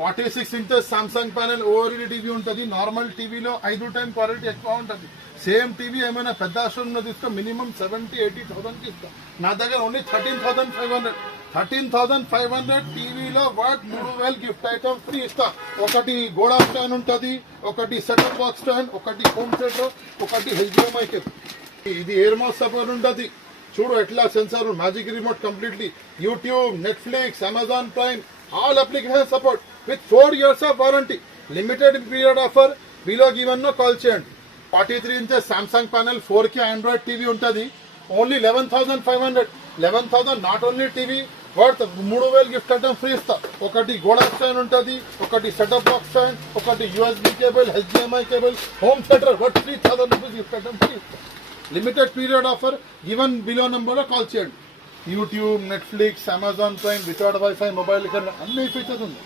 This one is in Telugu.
46 inches Samsung panel OLED TV ఉంటుంది. నార్మల్ టీవీలో 5 టైమ్ క్వాలిటీ ఎక్కువ ఉంటుంది. సేమ్ టీవీ ఏమైనా పెద్ద ఆశ్రమంలో తీసుకో మినిమం 70-80,000 కి ఇస్తాం. నా దగ్గర ఓన్లీ 13,500 టీవీలో వాట్ 3,000 గిఫ్ట్ ఐటమ్ ఫ్రీ ఇస్తా. ఒకటి గోడా స్టాండ్ ఉంటుంది, ఒకటి సెటప్ బాక్స్ స్టాండ్, ఒకటి హోమ్ థియేటర్, ఒకటి HDMI కేబుల్. ఇది ఎయిర్ మౌస్ సపోర్ట్ ఉంటుంది. చూడు ఎట్లా sensor magic remote completely YouTube, Netflix, Amazon Prime all application support with 4 years of warranty. Limited period offer below given no call చేయండి. 43 inches Samsung panel 4K Android TV ఉంటుంది. Only 11,500. 11,000 not only TV worth 3,000 gift item free ఇస్తా. ఒకటి గోడా స్టాండ్ ఉంటుంది, ఒకటి సెటప్ బాక్స్ స్టాండ్, ఒకటి USB cable, HDMI cable, home theatre worth 3,000 rupees gift item free ఇస్తా. Limited period offer given below నెంబర్లో కాల్ చేయండి. YouTube, Netflix, Amazon Prime without wifi mobile అన్ని ఫీచర్స్ ఉంది.